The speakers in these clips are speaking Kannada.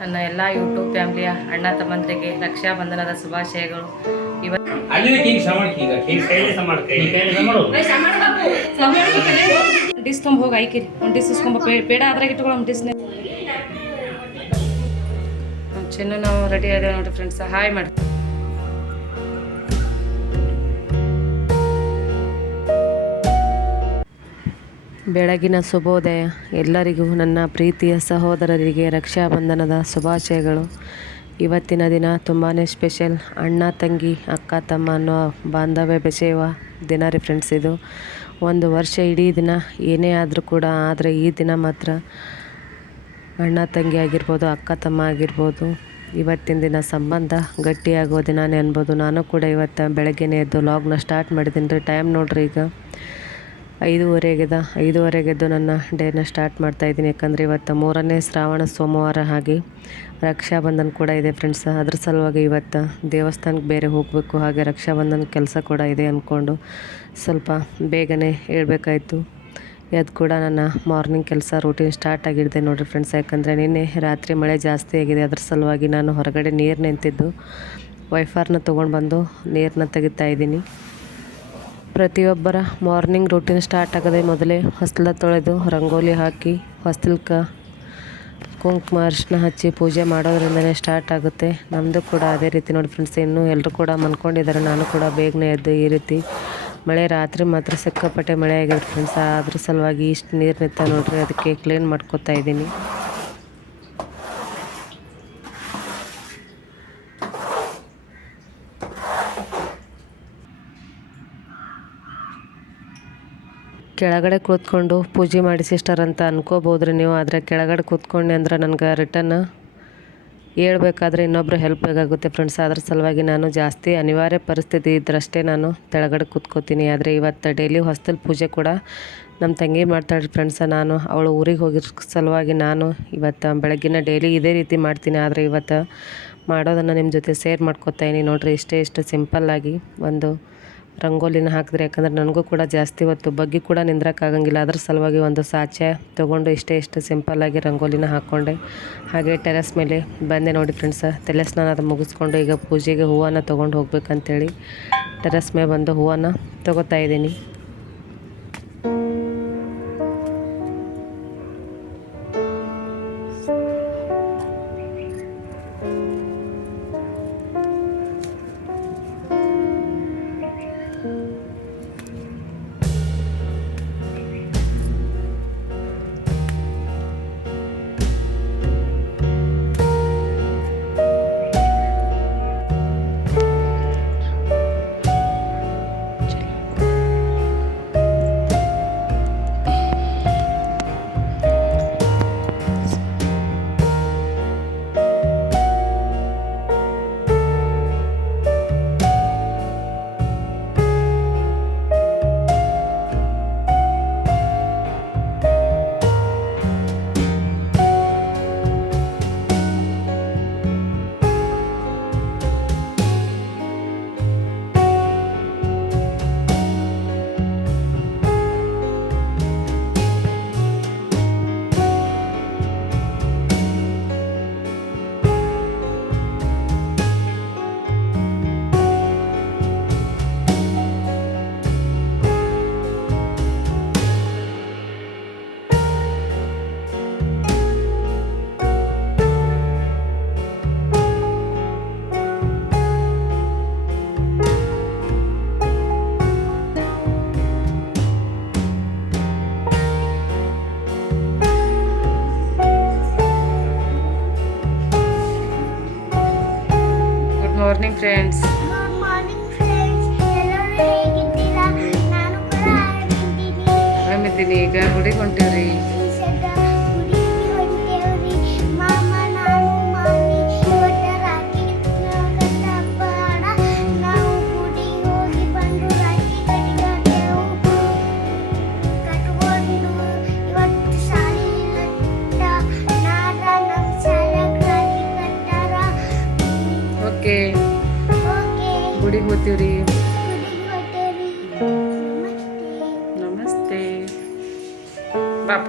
ನನ್ನ ಎಲ್ಲ ಯೂಟ್ಯೂಬ್ ಫ್ಯಾಮಿಲಿಯ ಅಣ್ಣ ತಮ್ಮಂದರಿಗೆ ರಕ್ಷಾಬಂಧನದ ಶುಭಾಶಯಗಳು. ಡಿಸ್ ತುಂಬ ಹೋಗಿ ಐಕಿರಿ ಒಂದು ಡಿಸ್ ಇಸ್ಕೊಂಬ ಬೇಡ ಅದ್ರಾಗ ಇಟ್ಕೊಳ್ಳೋ ಡಿಸ್ನೇ. ಚಿನ್ನು ನಾವು ರೆಡಿ ಆದೇವೆ ನೋಡಿರಿ ಫ್ರೆಂಡ್ಸ್. ಹಾಯ್ ಮಾಡಿ. ಬೆಳಗಿನ ಶುಭೋದಯ. ಎಲ್ಲರಿಗೂ ನನ್ನ ಪ್ರೀತಿಯ ಸಹೋದರರಿಗೆ ರಕ್ಷಾಬಂಧನದ ಶುಭಾಶಯಗಳು. ಇವತ್ತಿನ ದಿನ ತುಂಬಾ ಸ್ಪೆಷಲ್. ಅಣ್ಣ ತಂಗಿ ಅಕ್ಕ ತಮ್ಮ ಅನ್ನೋ ಬಾಂಧವ್ಯ ಬೆಸೆಯುವ ದಿನ ರೀ ಫ್ರೆಂಡ್ಸ್. ಇದು ಒಂದು ವರ್ಷ ಇಡೀ ದಿನ ಏನೇ ಆದರೂ ಕೂಡ, ಆದರೆ ಈ ದಿನ ಮಾತ್ರ ಅಣ್ಣ ತಂಗಿ ಆಗಿರ್ಬೋದು, ಅಕ್ಕ ತಮ್ಮ ಆಗಿರ್ಬೋದು, ಇವತ್ತಿನ ದಿನ ಸಂಬಂಧ ಗಟ್ಟಿಯಾಗೋ ದಿನಾನೇ ಅನ್ಬೋದು. ನಾನು ಕೂಡ ಇವತ್ತು ಬೆಳಗ್ಗೆನೇ ಎದ್ದು ಲಾಗ್ನ ಸ್ಟಾರ್ಟ್ ಮಾಡಿದ್ದೀನಿ ರೀ. ಟೈಮ್ ನೋಡ್ರಿ ಈಗ 5:30 ನನ್ನ ಡೇನ ಸ್ಟಾರ್ಟ್ ಮಾಡ್ತಾಯಿದ್ದೀನಿ. ಯಾಕಂದರೆ ಇವತ್ತು 3ನೇ ಶ್ರಾವಣ ಸೋಮವಾರ, ಹಾಗೆ ರಕ್ಷಾಬಂಧನ ಕೂಡ ಇದೆ ಫ್ರೆಂಡ್ಸ್. ಅದ್ರ ಸಲುವಾಗಿ ಇವತ್ತು ದೇವಸ್ಥಾನಕ್ಕೆ ಬೇರೆ ಹೋಗಬೇಕು, ಹಾಗೆ ರಕ್ಷಾಬಂಧನ ಕೆಲಸ ಕೂಡ ಇದೆ ಅಂದ್ಕೊಂಡು ಸ್ವಲ್ಪ ಬೇಗನೆ ಹೇಳ್ಬೇಕಾಯ್ತು. ಅದು ಕೂಡ ನನ್ನ ಮಾರ್ನಿಂಗ್ ಕೆಲಸ ರೂಟೀನ್ ಸ್ಟಾರ್ಟ್ ಆಗಿದ್ದೆ ನೋಡಿರಿ ಫ್ರೆಂಡ್ಸ್. ಯಾಕಂದರೆ ನಿನ್ನೆ ರಾತ್ರಿ ಮಳೆ ಜಾಸ್ತಿ ಆಗಿದೆ, ಅದ್ರ ಸಲುವಾಗಿ ನಾನು ಹೊರಗಡೆ ನೀರು ನಿಂತಿದ್ದು ವೈಫರ್ನ ತೊಗೊಂಡು ಬಂದು ನೀರನ್ನ ತೆಗಿತಾ ಇದ್ದೀನಿ. ಪ್ರತಿಯೊಬ್ಬರ ಮಾರ್ನಿಂಗ್ ರೂಟೀನ್ ಸ್ಟಾರ್ಟ್ ಆಗದೆ ಮೊದಲೇ ಹೊಸ್ಲ ತೊಳೆದು ರಂಗೋಲಿ ಹಾಕಿ ಹೊಸ್ಲಕ್ಕೆ ಕುಂಕುಮ ಅರಿಶಿನ ಹಚ್ಚಿ ಪೂಜೆ ಮಾಡೋದ್ರಿಂದನೇ ಸ್ಟಾರ್ಟ್ ಆಗುತ್ತೆ. ನಮ್ಮದು ಕೂಡ ಅದೇ ರೀತಿ ನೋಡಿ ಫ್ರೆಂಡ್ಸ್. ಇನ್ನೂ ಎಲ್ಲರೂ ಕೂಡ ಮನ್ಕೊಂಡಿದ್ದಾರೆ. ನಾನು ಕೂಡ ಬೇಗನೆ ಎದ್ದು ಈ ರೀತಿ ಮಳೆ ರಾತ್ರಿ ಮಾತ್ರ ಸಿಕ್ಕಾಪಟ್ಟೆ ಮಳೆ ಆಗಿದೆ ಫ್ರೆಂಡ್ಸ್. ಅದ್ರ ಸಲುವಾಗಿ ಇಷ್ಟು ನೀರು ನಿಂತ ನೋಡ್ರಿ, ಅದಕ್ಕೆ ಕ್ಲೀನ್ ಮಾಡ್ಕೊತಾ ಇದ್ದೀನಿ. ಕೆಳಗಡೆ ಕೂತ್ಕೊಂಡು ಪೂಜೆ ಮಾಡಿ ಸಿಸ್ಟರ್ ಅಂತ ಅನ್ಕೋಬೋದ್ರಿ ನೀವು. ಆದರೆ ಕೆಳಗಡೆ ಕೂತ್ಕೊಂಡೆ ಅಂದ್ರೆ ನನಗೆ ರಿಟರ್ನ್ ಹೇಳ್ಬೇಕಾದ್ರೆ ಇನ್ನೊಬ್ಬರು ಹೆಲ್ಪ್ ಬೇಕಾಗುತ್ತೆ ಫ್ರೆಂಡ್ಸ್. ಅದ್ರ ಸಲುವಾಗಿ ನಾನು ಜಾಸ್ತಿ ಅನಿವಾರ್ಯ ಪರಿಸ್ಥಿತಿ ಇದ್ರಷ್ಟೇ ನಾನು ಕೆಳಗಡೆ ಕೂತ್ಕೋತೀನಿ. ಆದರೆ ಇವತ್ತು ಡೈಲಿ ಹೊಸ್ತಿಲ್ ಪೂಜೆ ಕೂಡ ನಮ್ಮ ತಂಗಿ ಮಾಡ್ತಾಳೆ ಫ್ರೆಂಡ್ಸ. ನಾನು ಅವಳು ಊರಿಗೆ ಹೋಗಿರೋ ಸಲುವಾಗಿ ನಾನು ಇವತ್ತು ಬೆಳಗ್ಗಿನ ಡೈಲಿ ಇದೇ ರೀತಿ ಮಾಡ್ತೀನಿ. ಆದರೆ ಇವತ್ತು ಮಾಡೋದನ್ನು ನಿಮ್ಮ ಜೊತೆ ಶೇರ್ ಮಾಡ್ಕೊತಾ ಇದೀನಿ ನೋಡಿರಿ. ಇಷ್ಟು ಸಿಂಪಲ್ಲಾಗಿ ಒಂದು ರಂಗೋಲಿನ ಹಾಕಿದ್ರೆ, ಯಾಕಂದರೆ ನನಗೂ ಕೂಡ ಜಾಸ್ತಿ ಹೊತ್ತು ಬಗ್ಗಿ ಕೂಡ ನಿಂದ್ರಕ್ಕಾಗಂಗಿಲ್ಲ. ಅದ್ರ ಸಲುವಾಗಿ ಒಂದು ಸಾಚೆ ತೊಗೊಂಡು ಇಷ್ಟು ಸಿಂಪಲ್ಲಾಗಿ ರಂಗೋಲಿನ ಹಾಕ್ಕೊಂಡೆ. ಹಾಗೆ ಟೆರೆಸ್ ಮೇಲೆ ಬಂದೆ ನೋಡಿ ಫ್ರೆಂಡ್ಸ. ತಲೆ ಸ್ನಾನ ಮುಗಿಸ್ಕೊಂಡು ಈಗ ಪೂಜೆಗೆ ಹೂವನ್ನು ತೊಗೊಂಡು ಹೋಗ್ಬೇಕಂತೇಳಿ ಟೆರೆಸ್ ಮೇಲೆ ಬಂದು ಹೂವನ್ನು ತೊಗೋತಾ ಇದ್ದೀನಿ. Morning friends. ಆರಾಮಿದ್ದೀನಿ. ಈಗ ಗುಡಿಗೆ ಹೊಂಟೀವ್ರಿ. ಗುಡಿಗೆ ಹೋಗ್ತೀವ್ರಿ. ನಮಸ್ತೆ ಬಾಪ.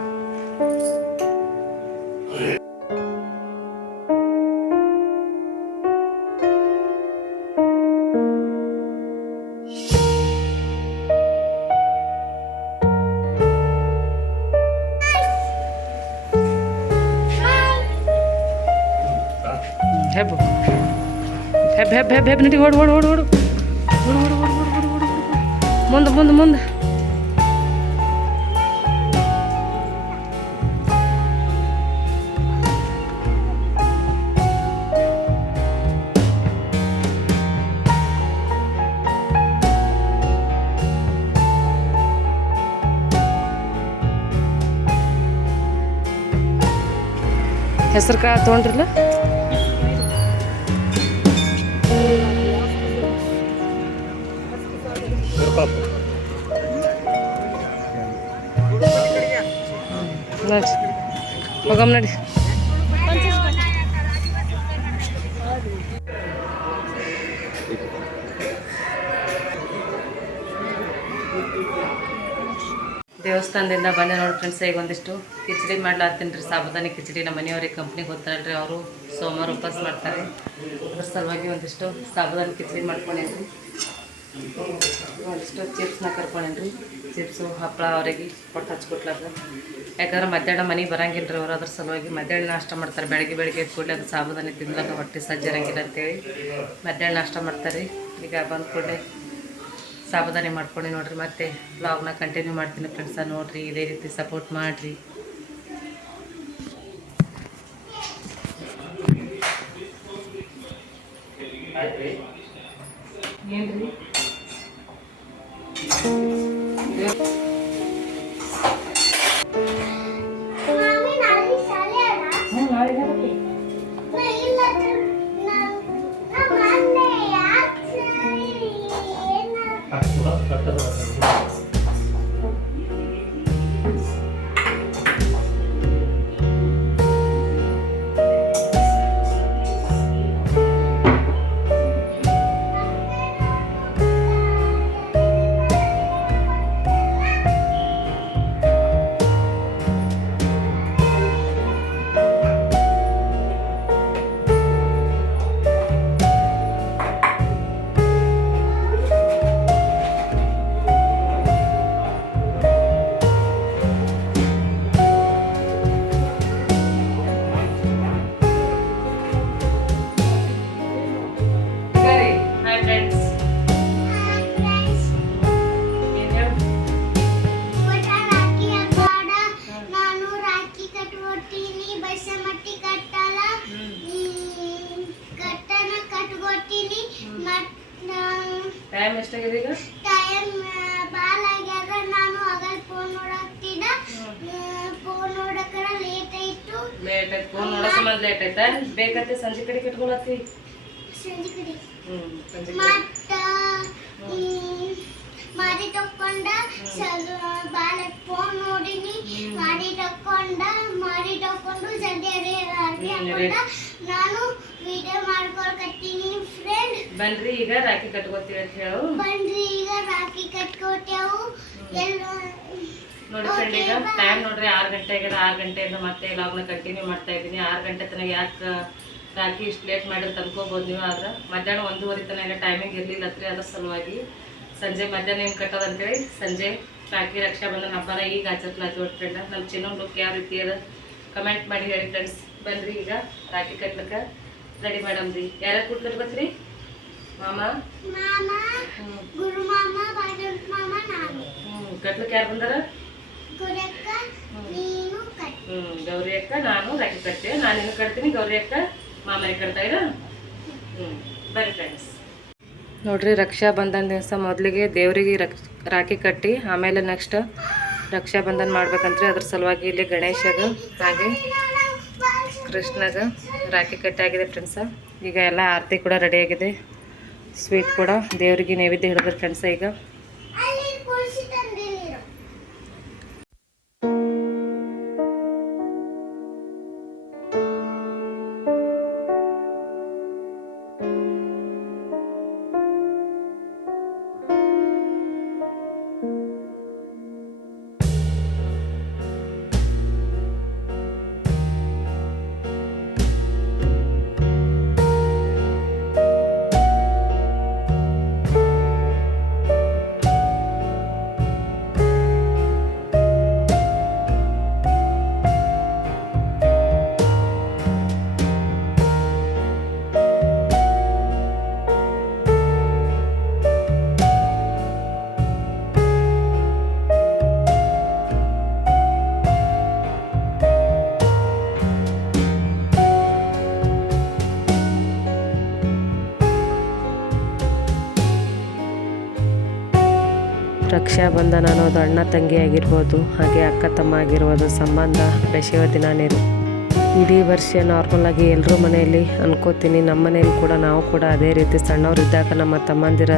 ಹೆಬ್ಬು ಹೆಬ್ ಹೆಬ್ ಹೆಬ್ ಹೆಬ್ ನಡಿ ಓಡು ಓಡು ಓಡು ಓಡು ಓಡು ಓಡು ಓಡು ಓಡು ಓಡು ಓಡು ಮುಂದೆ ಮುಂದೆ ಮುಂದೆ. ಹೆಸರು ಕಾಳು ತೊಗೊಂಡ್ರಲ್ಲ. ಹೋಗಮ್ಮ ನಡಿ. ದೇವಸ್ಥಾನದಿಂದ ಬಂದೆ ನೋಡಿ ಫ್ರೆಂಡ್ಸ್. ಈಗ ಒಂದಿಷ್ಟು ಕಿಚಡಿ ಮಾಡ್ಲಾತ್ತೀನಿ ರೀ, ಸಾಬುದಾನಿ ಕಿಚಡಿ. ನಮ್ಮ ಮನೆಯವ್ರಿಗೆ ಕಂಪ್ನಿಗೆ ಹೋಗ್ತಾರಲ್ರಿ, ಅವರು ಸೋಮವಾರ ಉಪವಾಸ ಮಾಡ್ತಾರೆ. ಅದ್ರ ಸಲುವಾಗಿ ಒಂದಿಷ್ಟು ಸಾಬುದಾನಿ ಕಿಚಡಿ ಮಾಡ್ಕೊಂಡೇನ್ರಿ. ಒಂದಿಷ್ಟು ಚಿಪ್ಸ್ನ ಕರ್ಕೊಂಡೇನ್ರಿ. ಚಿಪ್ಸು ಹಪ್ಪಳ ಅವರಿಗೆ ಕೊಟ್ಟು ಹಚ್ಕೊಟ್ಲಾಗ, ಯಾಕಂದ್ರೆ ಮಧ್ಯಾಹ್ನ ಮನೆಗೆ ಬರಂಗಿಲ್ಲ ರೀ ಅವರು. ಅದ್ರ ಸಲುವಾಗಿ ಮಧ್ಯಾಹ್ನ ನಾಷ್ಟ ಮಾಡ್ತಾರೆ. ಬೆಳಗ್ಗೆ ಕೂಡಲೇ ಅದು ಸಾಬುದಾನಿ ತಿನ್ಲಾಗ ಹೊಟ್ಟೆ ಸಜ್ಜಿರಂಗಿಲ್ಲ ಅಂತೇಳಿ ಮಧ್ಯಾಹ್ನ ನಾಷ್ಟ ಮಾಡ್ತಾರೆ. ಈಗ ಬಂದು ಕೂಡಲೇ ಸಾಬುದಾನಿ ಮಾಡ್ಕೊಂಡು ನೋಡಿರಿ. ಮತ್ತೆ ಬ್ಲಾಗ್ನ ಕಂಟಿನ್ಯೂ ಮಾಡ್ತೀನಿ ಫ್ರೆಂಡ್ಸ. ನೋಡಿರಿ, ಇದೇ ರೀತಿ ಸಪೋರ್ಟ್ ಮಾಡಿರಿ. ಏನ್ರಿ ಟೈಮ್ ಎಷ್ಟಾಗಿದೆ ಈಗ? ಟೈಮ್ ಬಾಲ್ ಆಗ್ಯಾದ. ನಾನು ಆಗಲ್ ಫೋನ್ ನೋಡಾಕ್ತಿದ್ದ. ಫೋನ್ ನೋಡಕರ ಲೇಟ್ ಆಯ್ತು. ಫೋನ್ ನೋಡೋ ಸಂಬಂಧ ಲೇಟ್ ಆಯ್ತಾ? ಬೇಕತ್ತೆ ಸಂಜೆ ಕಡೆ ಕಟ್ಕೊಳತ್ತಿ. ಸಂಜೆ ಕಡೆ ಮತ್ತ ಮಾರಿ ತಕೊಂಡ ಬಾಲ್ ಫೋನ್ ನೋಡಿನಿ. ಮಾರಿ ತಕೊಂಡು ಜಲ್ದಿ ಹಾಕೊಂಡ ನಾನು ವಿಡಿಯೋ ಮಾಡ್ಕೊಳ್ಕತ್ತೀನಿ ಫ್ರೆಂಡ್. ಬನ್ರಿ ಈಗ ರಾಖಿ ಕಟ್ಕೋತೀವಿ ಅಂತ ಹೇಳು. ಬನ್ರಿ ಈಗ ರಾಖಿ ಕಟ್ಕೋತೇವು. ನೋಡಿ ಫ್ರೆಂಡ್, ಈಗ ಟೈಮ್ ನೋಡ್ರಿ 6 ಗಂಟೆ ಆಗಿದೆ. 6 ಗಂಟೆಯಿಂದ ಮತ್ತೆ ಲಾಗ್ನ ಕಂಟಿನ್ಯೂ ಮಾಡ್ತಾ ಇದ್ದೀನಿ. 6 ಗಂಟೆ ತನಕ ಯಾಕೆ ರಾಖಿ ಇಷ್ಟು ಲೇಟ್ ಮಾಡಿದ್ರೆ ತಂದ್ಕೋಬೋದು ನೀವು. ಆದ್ರೆ ಮಧ್ಯಾಹ್ನ 1:30 ತನಕ ಟೈಮಿಂಗ್ ಇರಲಿಲ್ಲ ರೀ. ಅದ್ರ ಸಲುವಾಗಿ ಸಂಜೆ ಮಧ್ಯಾಹ್ನ ಏನು ಕಟ್ಟೋದಂತೇಳಿ ಸಂಜೆ ರಾಖಿ ರಕ್ಷಾ ಬಂಧನ ಹಬ್ಬನ ಈಗ ಆಚರಿಸ್ಲಾಗ್ತೀವಿ ಫ್ರೆಂಡ್. ನಮ್ಮ ಚಿನ್ನ ಲುಕ್ ಯಾವ ರೀತಿ ಅದ ಕಮೆಂಟ್ ಮಾಡಿ ಹೇಳಿ ಫ್ರೆಂಡ್ಸ್. ಬನ್ರಿ ಈಗ ರಾಖಿ ಕಟ್ಲಿಕ್ಕೆ ರೆಡಿ ಮಾಡಮ್ರಿ. ಯಾರ್ಯಾರು ಕೂತ್ಕೊಂಡು ಬರ್ತೀರಿ? ಮಾಮ, ಗುರು ಮಾಮ, ಮಾಮ, ನಾನು. ಕಟ್ಲಿಕ್ಕೆ ಯಾರು ಬಂದಾರ? ಗೌರಿ ಅಕ್ಕ, ನಾನು ರಾಖಿ ಕಟ್ತೇವೆ. ನಾನು ಇನ್ನು ಕಟ್ತೀನಿ, ಗೌರಿ ಅಕ್ಕ ಮಾಮನೆ ಕಟ್ತಾ ಇರ. ಬನ್ನಿ ಫ್ರೆಂಡ್ಸ್. ನೋಡ್ರಿ, ರಕ್ಷಾ ಬಂಧನ ದಿವಸ ಮೊದಲಿಗೆ ದೇವರಿಗೆ ರಾಖಿ ಕಟ್ಟಿ ಆಮೇಲೆ ನೆಕ್ಸ್ಟ್ ರಕ್ಷಾ ಬಂಧನ ಮಾಡ್ಬೇಕಂತ್ರಿ. ಅದ್ರ ಸಲುವಾಗಿ ಇಲ್ಲಿ ಗಣೇಶಗ ಹಾಗೆ ಕೃಷ್ಣಗ ರಾಖಿ ಕಟ್ಟಿ ಆಗಿದೆ ಫ್ರೆಂಡ್ಸ. ಈಗ ಎಲ್ಲ ಆರತಿ ಕೂಡ ರೆಡಿ ಆಗಿದೆ. ಸ್ವೀಟ್ ಕೂಡ ದೇವರಿಗೆ ನೈವೇದ್ಯ ಹಿಡಿದ್ರೆ ಫ್ರೆಂಡ್ಸ. ಈಗ ರಕ್ಷಾಬಂಧನ ಅನ್ನೋದು ಅಣ್ಣ ತಂಗಿ ಆಗಿರ್ಬೋದು, ಹಾಗೆ ಅಕ್ಕ ತಮ್ಮ ಆಗಿರ್ಬೋದು, ಸಂಬಂಧ ಬೆಸೆಯೋ ದಿನನೇ ಇದು. ಇಡೀ ವರ್ಷ ನಾರ್ಮಲಾಗಿ ಎಲ್ಲರೂ ಮನೆಯಲ್ಲಿ ಅನ್ಕೋತೀನಿ, ನಮ್ಮ ಮನೆಯಲ್ಲಿ ಕೂಡ ನಾವು ಕೂಡ ಅದೇ ರೀತಿ ಸಣ್ಣವರಿದ್ದಾಗ ನಮ್ಮ ತಮ್ಮಂದಿರ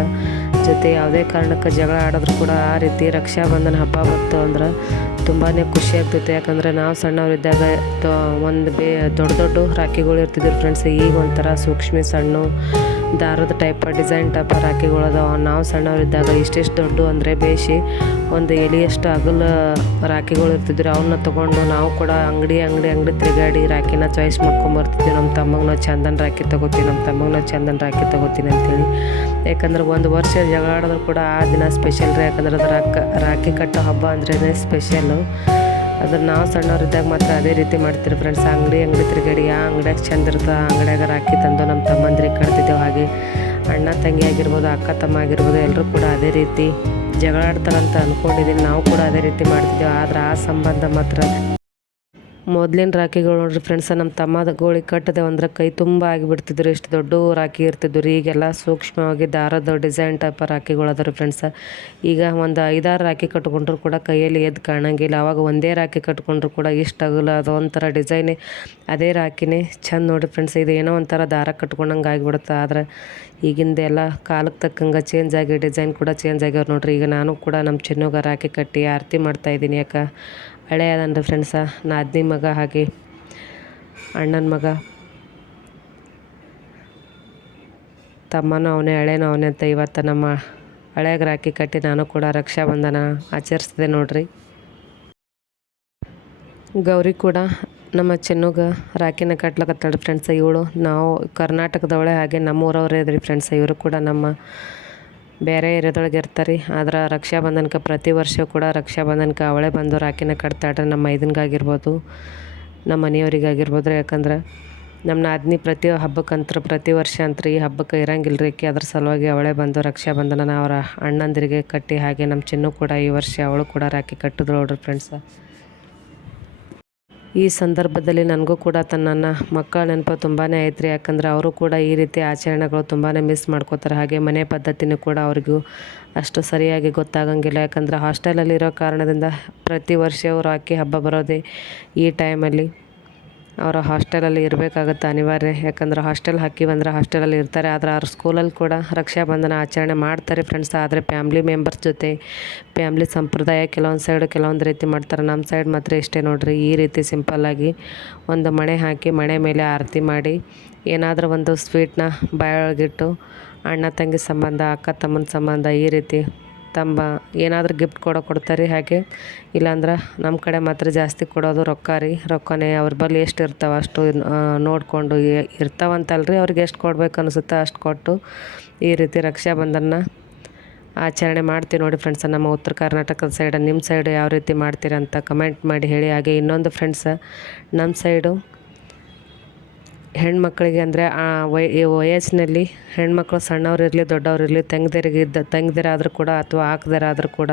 ಜೊತೆ ಯಾವುದೇ ಕಾರಣಕ್ಕೆ ಜಗಳ ಆಡಿದ್ರು ಕೂಡ ಆ ರೀತಿ ರಕ್ಷಾಬಂಧನ ಹಬ್ಬ ಬಂತು ಅಂದ್ರೆ ತುಂಬಾ ಖುಷಿ ಆಗ್ತೈತೆ. ಯಾಕಂದರೆ ನಾವು ಸಣ್ಣವರಿದ್ದಾಗ ಒಂದು ದೊಡ್ಡ ರಾಖಿಗಳು ಇರ್ತಿದ್ರು ಫ್ರೆಂಡ್ಸ್. ಈಗ ಒಂಥರ ಸೂಕ್ಷ್ಮ ಸಣ್ಣ ದಾರದ ಟೈಪ್ ಡಿಸೈನ್ ಟೈಪ್ ರಾಖಿಗಳು ಅದಾವ. ನಾವು ಸಣ್ಣವರಿದ್ದಾಗ ಇಷ್ಟಿಷ್ಟು ದೊಡ್ಡ ಅಂದರೆ ಬೇಯಿಸಿ ಒಂದು ಎಲೆಯಷ್ಟು ಅಗಲ ರಾಖಿಗಳು ಇರ್ತಿದ್ರು. ಅವನ್ನ ತೊಗೊಂಡು ನಾವು ಕೂಡ ಅಂಗಡಿ ತಿರುಗಾಡಿ ರಾಖಿನ ಚಾಯ್ಸ್ ಮಾಡ್ಕೊಂಬರ್ತಿದ್ವಿ. ನಮ್ಮ ತಮ್ಮಗೆ ನಾವು ಚಂದನ್ ರಾಖಿ ತೊಗೋತೀನಿ, ನಮ್ಮ ತಮ್ಮಗೆ ನಾವು ಚಂದನ್ ರಾಖಿ ತೊಗೋತೀನಿ ಅಂತೇಳಿ. ಯಾಕಂದ್ರೆ ಒಂದು ವರ್ಷ ಜಗಳ ಆಡಿದ್ರು ಕೂಡ ಆ ದಿನ ಸ್ಪೆಷಲ್ ರೀ. ಯಾಕಂದ್ರೆ ಅದು ರಾಖಿ ಕಟ್ಟೋ ಹಬ್ಬ ಅಂದ್ರೇ ಸ್ಪೆಷಲ್ಲು. ಅದನ್ನು ನಾವು ಸಣ್ಣವರಿದ್ದಾಗ ಮಾತ್ರ ಅದೇ ರೀತಿ ಮಾಡ್ತೀವಿ ಫ್ರೆಂಡ್ಸ್. ಅಂಗಡಿ ತಿರುಗಾಡಿ ಆ ಅಂಗಡಿಯಾಗ ಚಂದ ಇರ್ತದೆ, ಆ ಅಂಗಡಿಯಾಗ ರಾಖಿ ತಂದು ನಮ್ಮ ತಮ್ಮಂದ್ರಿಗೆ ಕಟ್ತಿದ್ದೆವು. ಹಾಗೆ ಅಣ್ಣ ತಂಗಿ ಆಗಿರ್ಬೋದು, ಅಕ್ಕ ತಮ್ಮ ಆಗಿರ್ಬೋದು, ಎಲ್ಲರೂ ಕೂಡ ಅದೇ ರೀತಿ ಜಗಳ ಆಡ್ತಾರಂತ ಅಂದ್ಕೊಂಡಿದ್ದೀನಿ. ನಾವು ಕೂಡ ಅದೇ ರೀತಿ ಮಾಡ್ತಿದ್ದೆವು. ಆದ್ರೆ ಆ ಸಂಬಂಧ ಮಾತ್ರ ಮೊದಲಿನ ರಾಖಿಗಳು ನೋಡ್ರಿ ಫ್ರೆಂಡ್ಸ, ನಮ್ಮ ತಮ್ಮಗಳಿಗೆ ಕಟ್ಟದೆ ಅಂದ್ರೆ ಕೈ ತುಂಬ ಆಗಿಬಿಡ್ತಿದ್ರು. ಇಷ್ಟು ದೊಡ್ಡ ರಾಖಿ ಇರ್ತಿದ್ರು. ಈಗೆಲ್ಲ ಸೂಕ್ಷ್ಮವಾಗಿ ದಾರದ ಡಿಸೈನ್ ಟೈಪ್ ರಾಖಿಗಳು ಅದಾವ ರೀ ಫ್ರೆಂಡ್ಸ. ಈಗ ಒಂದು 5-6 ರಾಖಿ ಕಟ್ಕೊಂಡ್ರು ಕೂಡ ಕೈಯಲ್ಲಿ ಎದ್ದು ಕಾಣಂಗಿಲ್ಲ. ಅವಾಗ ಒಂದೇ ರಾಖಿ ಕಟ್ಕೊಂಡ್ರು ಕೂಡ ಇಷ್ಟು ಅಗಲ ಅದು ಒಂಥರ ಡಿಸೈನೇ ಅದೇ ರಾಖಿನೇ ಚಂದ ನೋಡಿ ಫ್ರೆಂಡ್ಸ್. ಇದು ಏನೋ ಒಂಥರ ದಾರ ಕಟ್ಕೊಂಡಂಗೆ ಆಗಿಬಿಡುತ್ತೆ. ಆದರೆ ಈಗಿಂದೆಲ್ಲ ಕಾಲಕ್ಕೆ ತಕ್ಕಂಗೆ ಚೇಂಜ್ ಆಗಿ ಡಿಸೈನ್ ಕೂಡ ಚೇಂಜ್ ಆಗ್ಯಾವ ನೋಡ್ರಿ. ಈಗ ನಾನು ಕೂಡ ನಮ್ಮ ಚಿನ್ನಗ ರಾಖಿ ಕಟ್ಟಿ ಆರತಿ ಮಾಡ್ತಾಯಿದ್ದೀನಿ. ಯಾಕೆ ಹಳೆ ಅದನ್ರಿ ಫ್ರೆಂಡ್ಸ, ನಾದಿನಿ ಮಗ ಹಾಗೆ ಅಣ್ಣನ ಮಗ, ತಮ್ಮನೂ ಅವನೇ ಹಳೇನೂ ಅವನೇ ಅಂತ ಇವತ್ತು ನಮ್ಮ ಹಳೆಯಾಗ ರಾಖಿ ಕಟ್ಟಿ ನಾನು ಕೂಡ ರಕ್ಷಾಬಂಧನ ಆಚರಿಸ್ತಿದೆ ನೋಡ್ರಿ. ಗೌರಿ ಕೂಡ ನಮ್ಮ ಚಿನ್ನಗ ರಾಖಿನ ಕಟ್ಲಕತ್ತಾಳೆ ಫ್ರೆಂಡ್ಸ. ಇವಳು ನಾವು ಕರ್ನಾಟಕದವಳೆ, ಹಾಗೆ ನಮ್ಮೂರವರೇ ಇದ್ರಿ ಫ್ರೆಂಡ್ಸ. ಇವರು ಕೂಡ ನಮ್ಮ ಬೇರೆ ಏರಿಯಾದೊಳಗೆ ಇರ್ತಾರೆ. ಆದ್ರೆ ರಕ್ಷಾಬಂಧನಕ್ಕೆ ಪ್ರತಿ ವರ್ಷ ಕೂಡ ರಕ್ಷಾಬಂಧನಕ್ಕೆ ಅವಳೇ ಬಂದು ರಾಖಿನ ಕಟ್ತಾಡ್ರೆ ನಮ್ಮ ಮೈದನ್ಗಾಗಿರ್ಬೋದು, ನಮ್ಮ ಮನೆಯವರಿಗಾಗಿರ್ಬೋದು. ಯಾಕಂದ್ರೆ ನಮ್ಮ ನಾದಿನಿ ಪ್ರತಿ ವರ್ಷ ಅಂತೂ ಈ ಹಬ್ಬಕ್ಕೆ ಇರಂಗಿಲ್ಲ ರೀ. ಅದ್ರ ಸಲುವಾಗಿ ಅವಳೇ ಬಂದು ರಕ್ಷಾಬಂಧನ ಅವರ ಅಣ್ಣಂದಿರಿಗೆ ಕಟ್ಟಿ, ಹಾಗೆ ನಮ್ಮ ಚಿನ್ನು ಕೂಡ ಈ ವರ್ಷ ಅವಳು ಕೂಡ ರಾಖಿ ಕಟ್ಟಿದ್ರು ನೋಡ್ರಿ ಫ್ರೆಂಡ್ಸ. ಈ ಸಂದರ್ಭದಲ್ಲಿ ನನಗೂ ಕೂಡ ನನ್ನ ಮಕ್ಕಳ ನೆನಪು ತುಂಬಾ ಐತ್ರಿ. ಯಾಕಂದ್ರೆ ಅವರು ಕೂಡ ಈ ರೀತಿ ಆಚರಣೆಗಳು ತುಂಬಾ ಮಿಸ್ ಮಾಡ್ಕೋತಾರೆ. ಹಾಗೆ ಮನೆ ಪದ್ಧತಿನೂ ಕೂಡ ಅವ್ರಿಗೂ ಅಷ್ಟು ಸರಿಯಾಗಿ ಗೊತ್ತಾಗಂಗಿಲ್ಲ. ಯಾಕಂದ್ರೆ ಹಾಸ್ಟೆಲಲ್ಲಿರೋ ಕಾರಣದಿಂದ ಪ್ರತಿ ವರ್ಷ ಅವರು ರಾಖಿ ಹಬ್ಬ ಬರೋದೇ ಈ ಟೈಮಲ್ಲಿ. ಅವರು ಹಾಸ್ಟೆಲಲ್ಲಿ ಇರಬೇಕಾಗತ್ತೆ ಅನಿವಾರ್ಯ. ಯಾಕಂದ್ರೆ ಹಾಸ್ಟೆಲ್ ಹಾಕಿವಂದ್ರೆ ಹಾಸ್ಟೆಲಲ್ಲಿ ಇರ್ತಾರೆ. ಆದರೆ ಅವ್ರ ಸ್ಕೂಲಲ್ಲಿ ಕೂಡ ರಕ್ಷಾಬಂಧನ ಆಚರಣೆ ಮಾಡ್ತಾರೆ ಫ್ರೆಂಡ್ಸ್. ಆದರೆ ಫ್ಯಾಮ್ಲಿ ಮೆಂಬರ್ಸ್ ಜೊತೆ ಫ್ಯಾಮ್ಲಿ ಸಂಪ್ರದಾಯ ಕೆಲವೊಂದು ಸೈಡು ಕೆಲವೊಂದು ರೀತಿ ಮಾಡ್ತಾರೆ. ನಮ್ಮ ಸೈಡ್ ಮಾತ್ರ ಇಷ್ಟೇ ನೋಡ್ರಿ. ಈ ರೀತಿ ಸಿಂಪಲ್ಲಾಗಿ ಒಂದು ಮಣೆ ಹಾಕಿ ಮಣೆ ಮೇಲೆ ಆರತಿ ಮಾಡಿ ಏನಾದರೂ ಒಂದು ಸ್ವೀಟ್ನ ಬಾಯೊಳಗಿಟ್ಟು ಅಣ್ಣ ತಂಗಿ ಸಂಬಂಧ, ಅಕ್ಕ ತಮ್ಮನ ಸಂಬಂಧ ಈ ರೀತಿ ಏನಾದರೂ ಗಿಫ್ಟ್ ಕೊಡ್ತಾರೆ. ಹಾಗೆ ಇಲ್ಲಾಂದ್ರೆ ನಮ್ಮ ಕಡೆ ಮಾತ್ರ ಜಾಸ್ತಿ ಕೊಡೋದು ರೊಕ್ಕನೇ. ಅವ್ರ ಬಳಿ ಎಷ್ಟು ಇರ್ತಾವೆ ಅಷ್ಟು ನೋಡಿಕೊಂಡು ಇರ್ತಾವಂತಲ್ರಿ, ಅವ್ರಿಗೆ ಎಷ್ಟು ಕೊಡ್ಬೇಕು ಅನಿಸುತ್ತೆ ಅಷ್ಟು ಕೊಟ್ಟು ಈ ರೀತಿ ರಕ್ಷಾಬಂಧನ ಆಚರಣೆ ಮಾಡ್ತೀವಿ ನೋಡಿ ಫ್ರೆಂಡ್ಸ. ನಮ್ಮ ಉತ್ತರ ಕರ್ನಾಟಕದ ಸೈಡ್, ನಿಮ್ಮ ಸೈಡು ಯಾವ ರೀತಿ ಮಾಡ್ತೀರಂತ ಕಮೆಂಟ್ ಮಾಡಿ ಹೇಳಿ. ಹಾಗೆ ಇನ್ನೊಂದು ಫ್ರೆಂಡ್ಸ, ನಮ್ಮ ಸೈಡು ಹೆಣ್ಮಕ್ಳಿಗೆ ಅಂದರೆ ವಯಸ್ಸಿನಲ್ಲಿ ಹೆಣ್ಮಕ್ಳು ಸಣ್ಣವರಿರಲಿ ದೊಡ್ಡವರಿರಲಿ ತಂಗಿದಿರಾದರೂ ಕೂಡ ಅಥವಾ ಹಾಕ್ದಿರಾದರೂ ಕೂಡ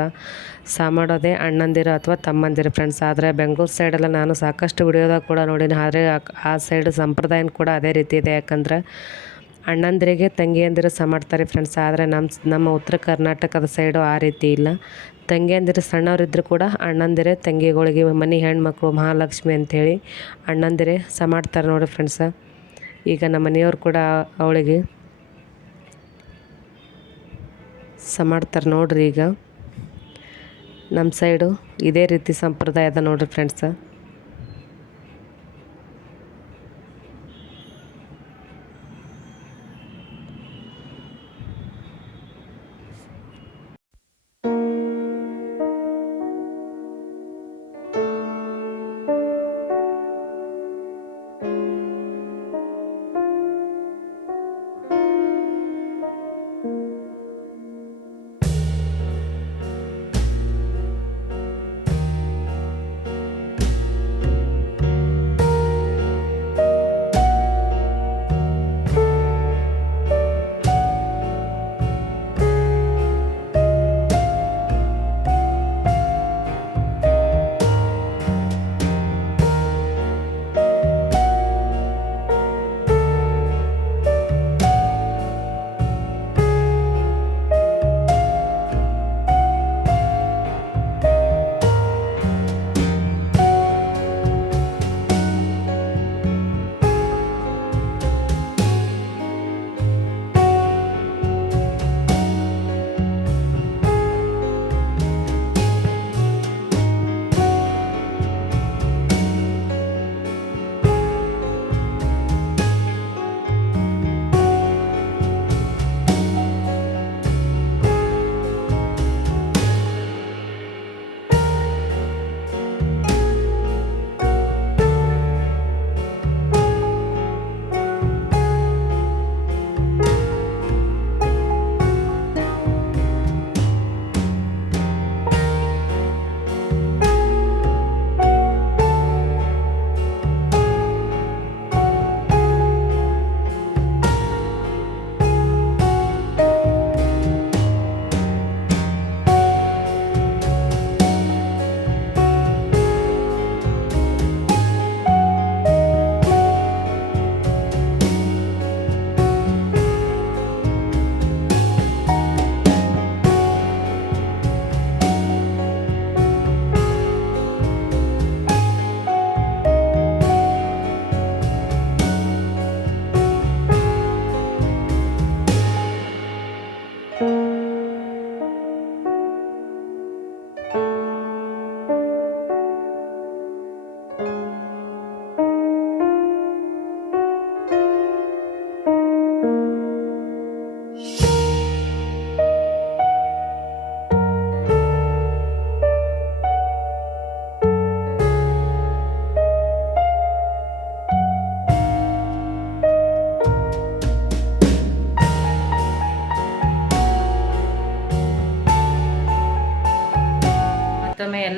ಮಾಡೋದೇ ಅಣ್ಣಂದಿರು ಅಥವಾ ತಮ್ಮಂದಿರು ಫ್ರೆಂಡ್ಸ್. ಆದರೆ ಬೆಂಗಳೂರು ಸೈಡೆಲ್ಲ ನಾನು ಸಾಕಷ್ಟು ವಿಡಿಯೋದಾಗ ಕೂಡ ನೋಡೀನಿ. ಆದರೆ ಆ ಸೈಡ್ ಸಂಪ್ರದಾಯ ಕೂಡ ಅದೇ ರೀತಿ ಇದೆ. ಯಾಕಂದ್ರೆ ಅಣ್ಣಂದಿರಿಗೆ ತಂಗಿಯಂದಿರು ಮಾಡ್ತಾರೆ ಫ್ರೆಂಡ್ಸ್. ಆದರೆ ನಮ್ಮ ಉತ್ತರ ಕರ್ನಾಟಕದ ಸೈಡು ಆ ರೀತಿ ಇಲ್ಲ. ತಂಗಿಯಂದಿರು ಸಣ್ಣವರಿದ್ದರೂ ಕೂಡ ಅಣ್ಣಂದಿರೇ ತಂಗಿಗಳಿಗೆ ಮನೆ ಹೆಣ್ಮಕ್ಳು ಮಹಾಲಕ್ಷ್ಮಿ ಅಂಥೇಳಿ ಅಣ್ಣಂದಿರೇ ಮಾಡ್ತಾರೆ ನೋಡಿ ಫ್ರೆಂಡ್ಸ. ಈಗ ನಮ್ಮ ಮನೆಯವ್ರು ಕೂಡ ಅವಳಿಗೆ ಮಾಡ್ತಾರೆ ನೋಡ್ರಿ. ಈಗ ನಮ್ಮ ಸೈಡು ಇದೇ ರೀತಿ ಸಂಪ್ರದಾಯದ ನೋಡ್ರಿ ಫ್ರೆಂಡ್ಸ.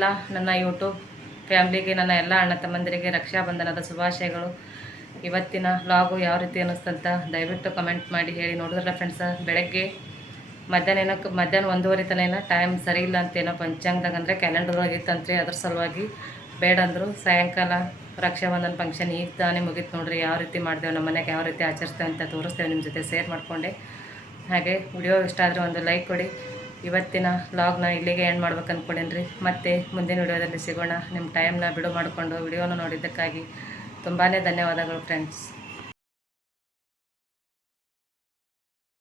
ಎಲ್ಲ ನನ್ನ ಯೂಟ್ಯೂಬ್ ಫ್ಯಾಮ್ಲಿಗೆ, ನನ್ನ ಎಲ್ಲ ಅಣ್ಣ ತಮ್ಮಂದಿರಿಗೆ ರಕ್ಷಾಬಂಧನದ ಶುಭಾಶಯಗಳು. ಇವತ್ತಿನ ವ್ಲಾಗು ಯಾವ ರೀತಿ ಅನ್ನಿಸ್ತಂತ ದಯವಿಟ್ಟು ಕಮೆಂಟ್ ಮಾಡಿ ಹೇಳಿ. ನೋಡಿದ್ರೆ ಫ್ರೆಂಡ್ಸ, ಬೆಳಗ್ಗೆ ಮಧ್ಯಾಹ್ನ 1:30 ತನಕ ಟೈಮ್ ಸರಿ ಇಲ್ಲ ಅಂತೇನೋ ಪಂಚಾಂಗದಾಗ ಅಂದರೆ ಕ್ಯಾಲೆಂಡರ್ದಾಗ ಇತ್ತಂತ್ರಿ. ಅದ್ರ ಸಲುವಾಗಿ ಬೇಡ ಅಂದರು. ಸಾಯಂಕಾಲ ರಕ್ಷಾಬಂಧನ ಫಂಕ್ಷನ್ ಈಗ ತಾನೇ ಮುಗೀತು ನೋಡ್ರಿ. ಯಾವ ರೀತಿ ಮಾಡ್ತೇವೆ, ನಮ್ಮ ಮನೆಗೆ ಯಾವ ರೀತಿ ಆಚರಿಸ್ತೇವೆ ಅಂತ ತೋರಿಸ್ತೇವೆ, ನಿಮ್ಮ ಜೊತೆ ಶೇರ್ ಮಾಡಿಕೊಂಡೆ. ಹಾಗೆ ವಿಡಿಯೋ ಇಷ್ಟ ಆದರೆ ಒಂದು ಲೈಕ್ ಕೊಡಿ. ಇವತ್ತಿನ ವ್ಲಾಗ್ನ ಇಲ್ಲಿಗೆ ಎಂಡ್ ಮಾಡ್ಬೇಕು ಅಂದ್ಕೊಂಡೇನ್ರಿ. ಮತ್ತೆ ಮುಂದಿನ ವಿಡಿಯೋದಲ್ಲಿ ಸಿಗೋಣ. ನಿಮ್ಮ ಟೈಮ್ನ ಬಿಡು ಮಾಡಿಕೊಂಡು ವಿಡಿಯೋನ ನೋಡಿದ್ದಕ್ಕಾಗಿ ತುಂಬಾ ಧನ್ಯವಾದಗಳು ಫ್ರೆಂಡ್ಸ್.